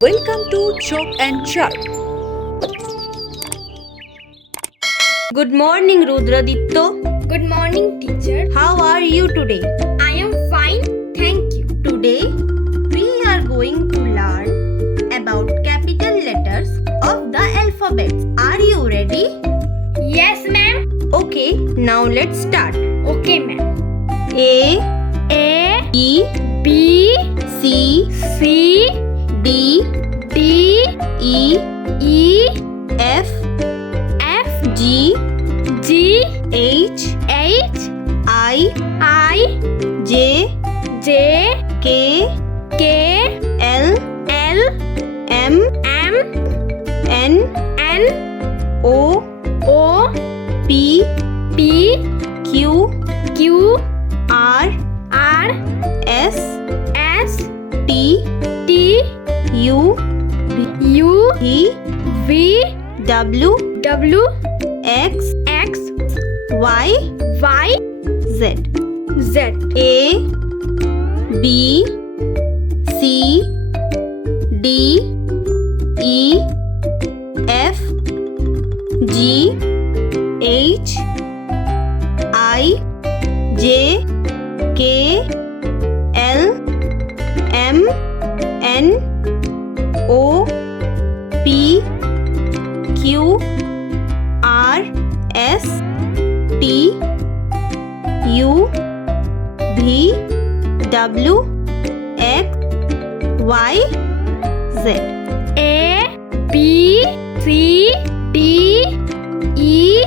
Welcome to Chalk and Chirp. Good morning, Rudraditto. Good morning, teacher. How are you today? I am fine, thank you. Today, we are going to learn about capital letters of the alphabet. Are you ready? Yes, ma'am. Okay, now let's start. Okay, ma'am. A, B, B, C, C, D, D, E, E, F, F, G, G, H, H, I, I, J, J, K, K, L, L, M, M, N, N, O, O, P, P, Q, Q, R, R, S, S, T, T, U, U, V, V, W, W, X, X, Y, Y, Z. Z. A, B, C, D, E, F, G, H, I, J, K, L, M, N, O, P, Q, R, S, T, U, V, W, X, Y, Z. A, B, C, D, E,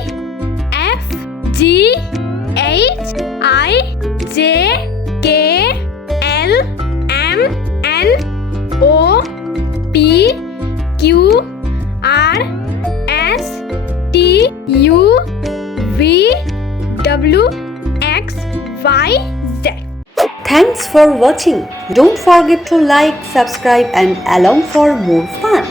F, G, H, I, J, K, L, M, N, O, P, Q, R, S, T, U, V, W, X, Y, Z. Thanks for watching. Don't forget to like, subscribe and along for more fun.